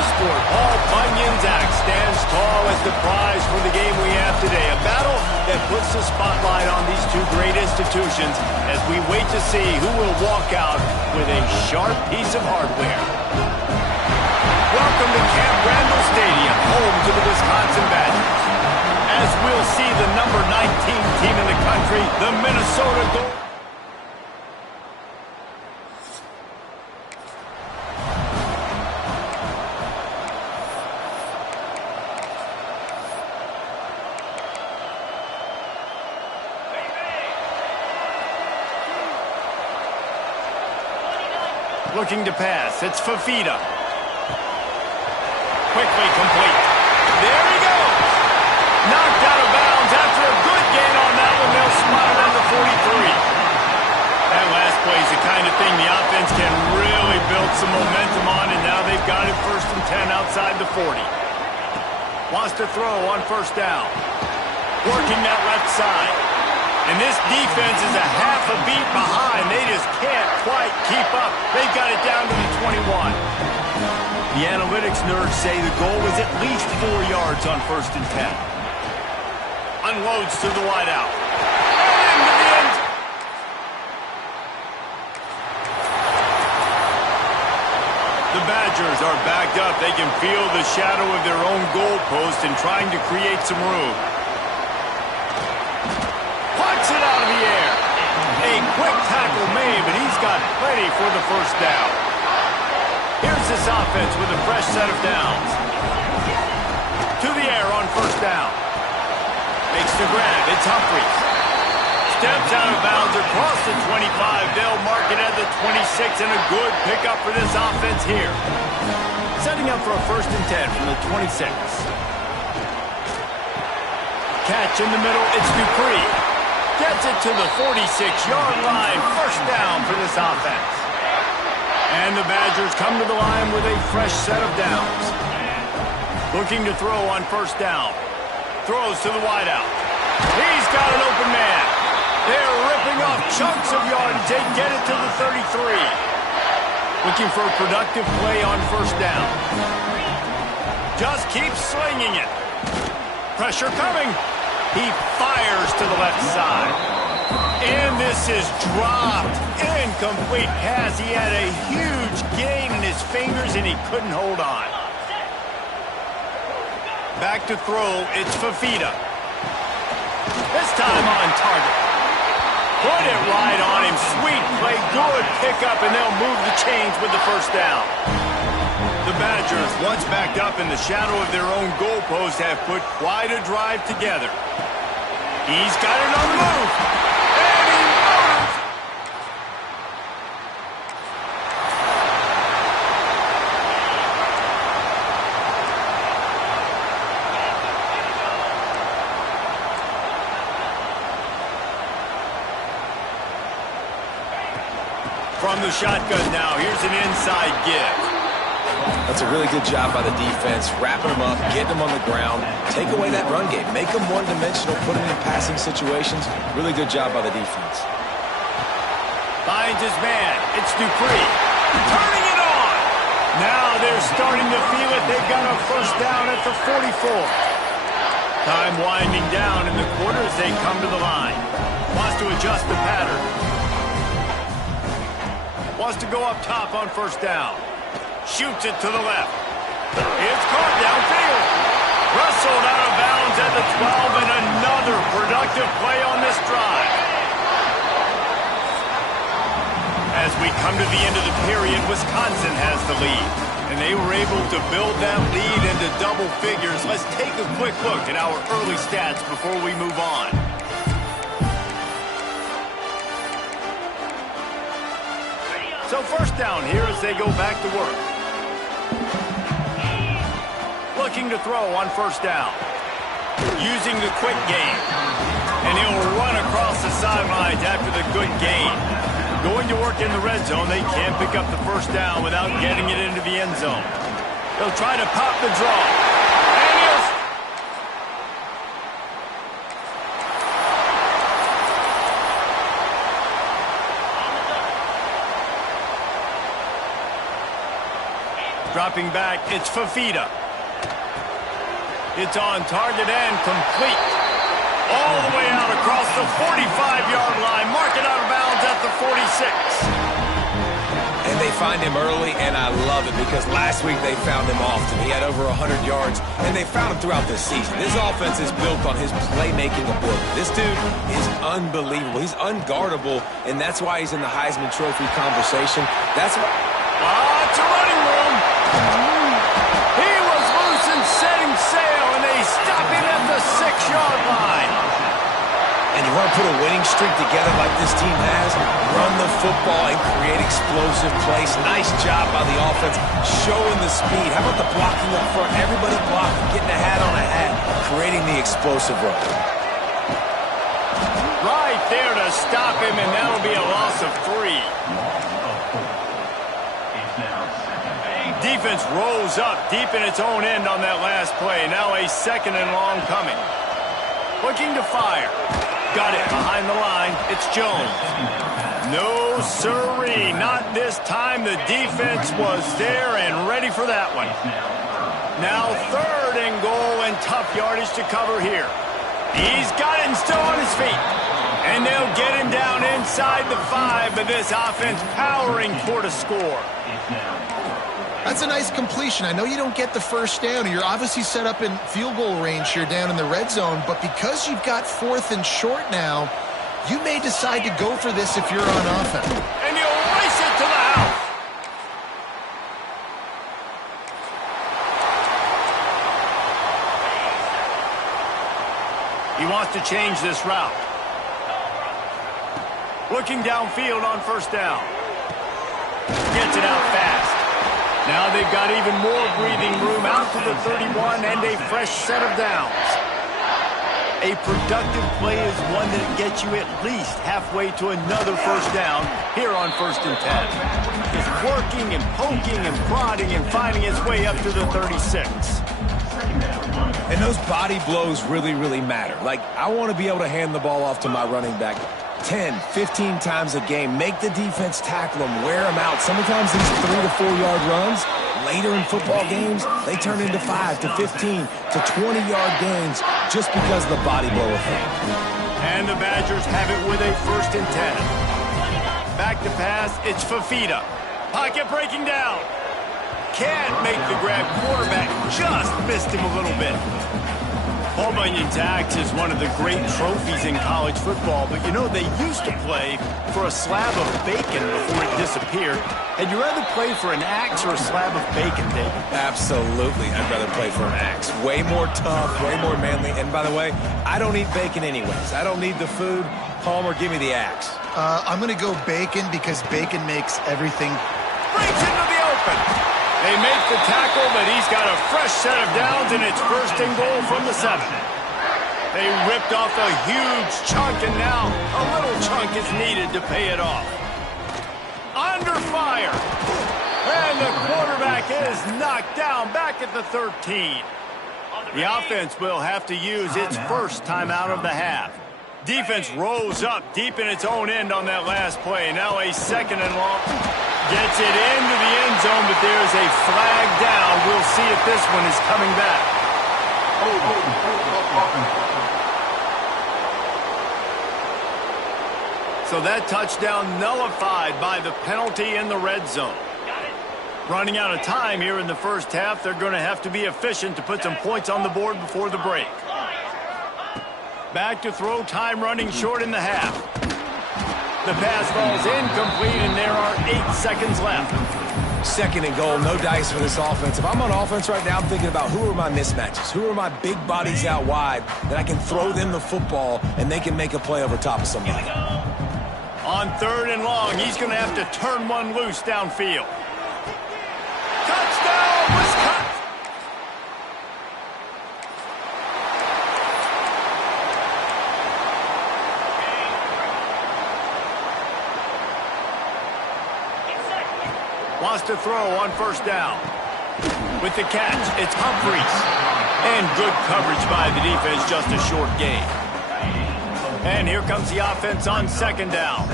the sport. Paul Bunyan's axe stands tall as the prize for the game we have today. A battle that puts the spotlight on these two great institutions as we wait to see who will walk out with a sharp piece of hardware. Welcome to Camp Randall Stadium, home to the Wisconsin Badgers. As we'll see the number 19 team in the country, the Minnesota Gold. Looking to pass. It's Fifita. Quickly complete. There he goes. Knocked out of bounds after a good gain on that one. They'll smile at the 43. That last play is the kind of thing the offense can really build some momentum on, and now they've got it 1st and 10 outside the 40. Wants to throw on 1st down. Working that left side. And this defense is a half a beat behind. They just can't quite keep up. They've got it down to the 21. The analytics nerds say the goal is at least 4 yards on 1st and 10. Unloads to the wideout. And into the end. The Badgers are backed up. They can feel the shadow of their own goalpost and trying to create some room. It out of the air. A quick tackle made, but he's got plenty for the 1st down. Here's this offense with a fresh set of downs. To the air on 1st down. Makes the grab. It's Humphries. Steps out of bounds across the 25. They'll mark it at the 26, and a good pickup for this offense here. Setting up for a 1st and 10 from the 26. Catch in the middle. It's Dupree. Gets it to the 46-yard line. 1st down for this offense. And the Badgers come to the line with a fresh set of downs. Looking to throw on 1st down. Throws to the wideout. He's got an open man. They're ripping off chunks of yardage. They get it to the 33. Looking for a productive play on 1st down. Just keep slinging it. Pressure coming. He fires to the left side. And this is dropped. Incomplete pass. He had a huge gain in his fingers, and he couldn't hold on. Back to throw. It's Fifita. This time on target. Put it right on him. Sweet play. Good pickup, and they'll move the chains with the 1st down. The Badgers, once backed up in the shadow of their own goalpost, have put quite a drive together. He's got it on the move. And he moves. From the shotgun now, here's an inside give. That's a really good job by the defense, wrapping them up, getting them on the ground, take away that run game, make them one-dimensional, put them in passing situations. Really good job by the defense. Finds his man. It's Dupree. Turning it on. Now they're starting to feel it. They've got a 1st down at the 44. Time winding down in the quarter as they come to the line. Wants to adjust the pattern. Wants to go up top on 1st down. Shoots it to the left. It's caught downfield. Wrestled out of bounds at the 12, and another productive play on this drive. As we come to the end of the period, Wisconsin has the lead. And they were able to build that lead into double figures. Let's take a quick look at our early stats before we move on. So 1st down here as they go back to work. Looking to throw on 1st down. Using the quick game. And he'll run across the sidelines after the good gain. Going to work in the red zone. They can't pick up the 1st down without getting it into the end zone. They'll try to pop the draw. And he'll... Dropping back, it's Fafita. It's on target and complete. All the way out across the 45-yard line. Mark it out of bounds at the 46. And they find him early, and I love it because last week they found him often. He had over 100 yards, and they found him throughout the season. This offense is built on his playmaking ability. This dude is unbelievable. He's unguardable, and that's why he's in the Heisman Trophy conversation. That's why... It's a running room. He was loose and setting sail, and they stop him at the 6-yard line. And you want to put a winning streak together like this team has, run the football and create explosive plays. Nice job by the offense, showing the speed. How about the blocking up front? Everybody blocking, getting a hat on a hat, creating the explosive run. Right there to stop him, and that'll be a loss of 3. Defense rolls up deep in its own end on that last play. Now a 2nd and long coming. Looking to fire. Got it behind the line. It's Jones. No sirree. Not this time. The defense was there and ready for that one. Now 3rd and goal and tough yardage to cover here. He's got it and still on his feet. And they'll get him down inside the 5, but this offense powering toward a score. That's a nice completion. I know you don't get the first down, and you're obviously set up in field goal range here down in the red zone, but because you've got 4th and short now, you may decide to go for this if you're on offense. And you'll race it to the house. He wants to change this route. Looking downfield on 1st down. Gets it out fast. Now they've got even more breathing room out to the 31 and a fresh set of downs. A productive play is one that gets you at least halfway to another 1st down here on 1st and 10. Just working and poking and prodding and finding its way up to the 36. And those body blows really, really matter. Like, I want to be able to hand the ball off to my running back 10, 15 times a game. Make the defense tackle them, wear them out. Sometimes these 3 to 4 yard runs, later in football games, they turn into 5 to 15 to 20 yard gains just because of the body blow effect. And the Badgers have it with a 1st and 10. Back to pass, it's Fafita. Pocket breaking down. Can't make the grab. Quarterback just missed him a little bit. Paul Bunyan's axe is one of the great trophies in college football, but you know, they used to play for a slab of bacon before it disappeared. Had you rather play for an axe or a slab of bacon, David? Absolutely, I'd rather play for an axe. Way more tough, way more manly, and by the way, I don't eat bacon anyways. I don't need the food. Palmer, give me the axe. I'm going to go bacon because bacon makes everything. Breaks into the open. They make the tackle, but he's got a fresh set of downs, and it's 1st and goal from the 7. They ripped off a huge chunk, and now a little chunk is needed to pay it off. Under fire. And the quarterback is knocked down back at the 13. The offense will have to use its 1st timeout of the half. Defense rolls up deep in its own end on that last play. Now a 2nd and long. Gets it into the end zone, but there's a flag down. We'll see if this one is coming back. So that touchdown nullified by the penalty in the red zone. Running out of time here in the 1st half, they're going to have to be efficient to put some points on the board before the break. Back to throw, time running short in the half. The pass falls incomplete, and there are 8 seconds left. 2nd and goal, no dice for this offense. If I'm on offense right now, I'm thinking about who are my mismatches? Who are my big bodies out wide that I can throw them the football and they can make a play over top of somebody? On 3rd and long, he's going to have to turn one loose downfield. Touchdown, Wisconsin! Wants to throw on 1st down. With the catch, it's Humphries. And good coverage by the defense, just a short gain. And here comes the offense on 2nd down.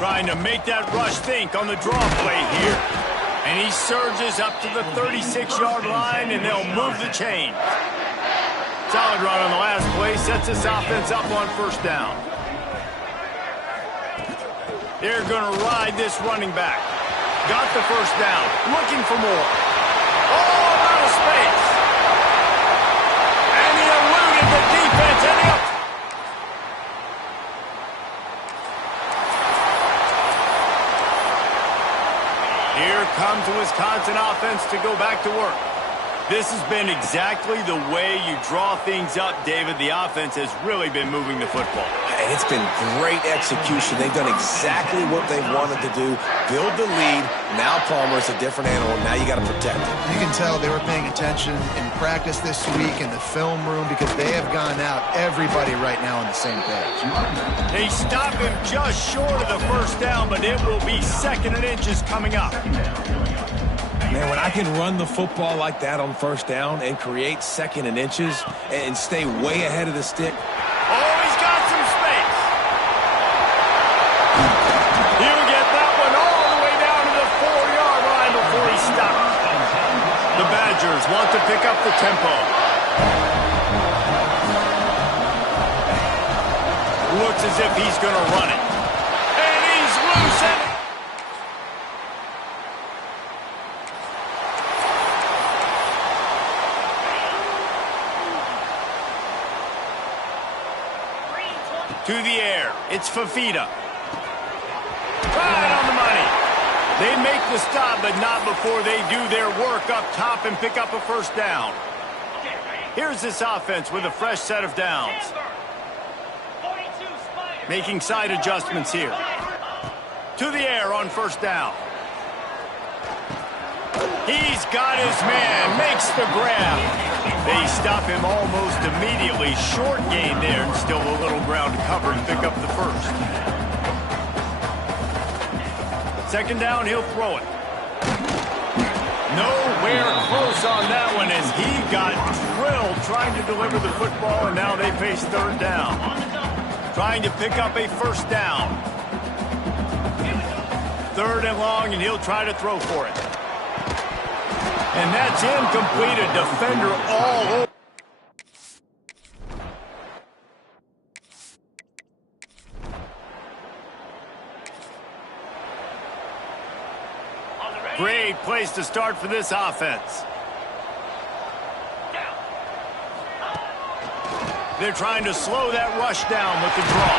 Trying to make that rush think on the draw play here. And he surges up to the 36-yard line, and they'll move the chain. Solid run on the last play, sets this offense up on first down. They're going to ride this running back. Got the first down, looking for more. Oh, out of space. And he eluded the defense, and he'll... Here comes the Wisconsin offense to go back to work. This has been exactly the way you draw things up, David. The offense has really been moving the football. And it's been great execution. They've done exactly what they've wanted to do. Build the lead. Now Palmer's a different animal. Now you got to protect it. You can tell they were paying attention in practice this week in the film room because they have gone out, everybody right now on the same page. They stop him just short of the first down, but it will be 2nd and inches coming up. Man, when I can run the football like that on first down and create 2nd and inches and stay way ahead of the stick. Oh, he's got some space. He'll get that one all the way down to the 4-yard line before he stops. The Badgers want to pick up the tempo. Looks as if he's going to run it. And he's loose. To the air. It's Fafita. Right on the money. They make the stop, but not before they do their work up top and pick up a first down. Here's this offense with a fresh set of downs. Making side adjustments here. To the air on first down. He's got his man. Makes the grab. They stop him almost immediately. Short gain there and still a little ground to cover and pick up the first. 2nd down, he'll throw it. Nowhere close on that one as he got drilled trying to deliver the football, and now they face 3rd down. Trying to pick up a first down. 3rd and long, and he'll try to throw for it. And that's incomplete. A defender all over. Great place to start for this offense. They're trying to slow that rush down with the draw.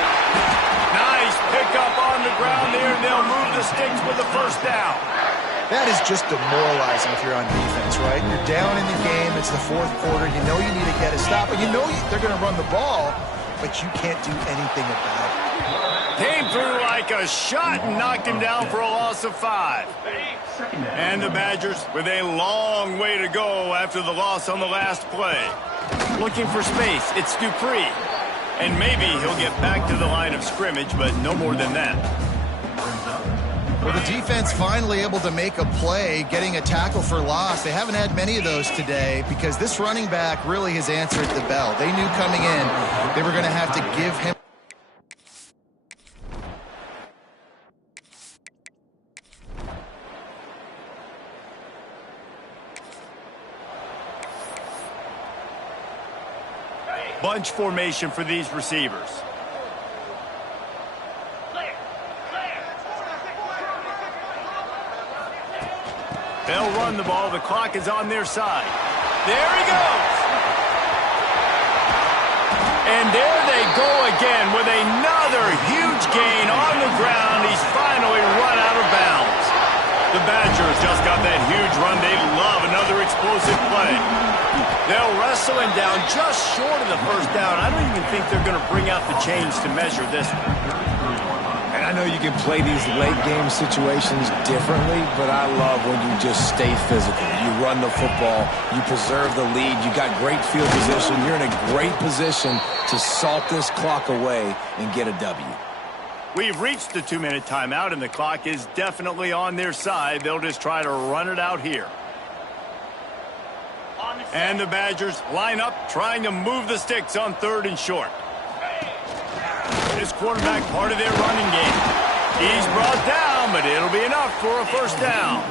Nice pickup on the ground there. They'll move the sticks with the first down. That is just demoralizing if you're on defense, right? You're down in the game. It's the 4th quarter. You know you need to get a stop, and you know they're going to run the ball, but you can't do anything about it. Came through like a shot and knocked him down for a loss of 5. And the Badgers with a long way to go after the loss on the last play. Looking for space. It's Dupree. And maybe he'll get back to the line of scrimmage, but no more than that. Well, the defense finally able to make a play, getting a tackle for loss. They haven't had many of those today because this running back really has answered the bell. They knew coming in they were going to have to give him. Bunch formation for these receivers. They'll run the ball. The clock is on their side. There he goes. And there they go again with another huge gain on the ground. He's finally run out of bounds. The Badgers just got that huge run. They love another explosive play. They'll wrestle him down just short of the first down. I don't even think they're going to bring out the chains to measure this one. And I know you can play these late game situations differently, but I love when you just stay physical. You run the football, you preserve the lead, you got great field position, you're in a great position to salt this clock away and get a W. We've reached the 2-minute timeout, and the clock is definitely on their side. They'll just try to run it out here. And the Badgers line up, trying to move the sticks on 3rd and short. This quarterback part of their running game. He's brought down, but it'll be enough for a first down.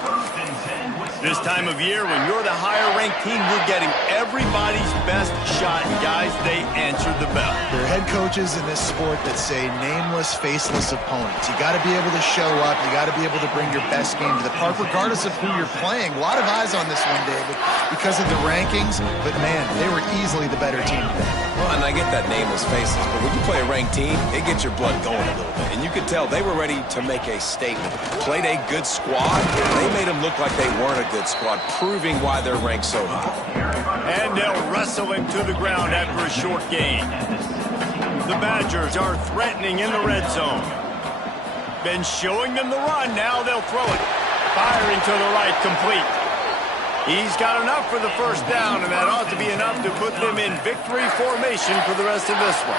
This time of year, when you're the higher-ranked team, you're getting everybody's best shot. And guys, they answered the bell. There are head coaches in this sport that say nameless, faceless opponents. You got to be able to show up. You got to be able to bring your best game to the park, regardless of who you're playing. A lot of eyes on this one, David, because of the rankings. But, man, they were easily the better team today. Well, and I get that nameless faceless, but when you play a ranked team, it gets your blood going a little bit. And you could tell they were ready to make a statement. Played a good squad. They made them look like they weren't a good squad, proving why they're ranked so high. And they'll wrestle him to the ground after a short gain. The Badgers are threatening in the red zone. Been showing them the run. Now they'll throw it. Firing to the right, complete. He's got enough for the first down, and that ought to be enough to put them in victory formation for the rest of this one.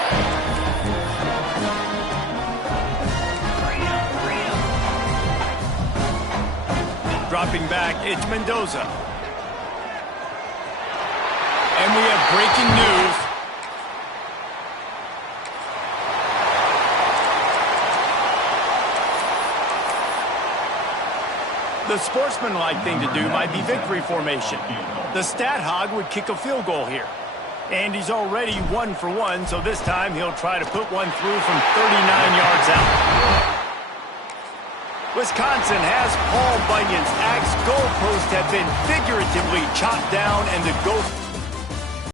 Dropping back, it's Mendoza. And we have breaking news. The sportsmanlike thing to do might be victory formation. The stat hog would kick a field goal here. And he's already 1 for 1, so this time he'll try to put one through from 39 yards out. Wisconsin has Paul Bunyan's axe. Goalposts have been figuratively chopped down, and the ghost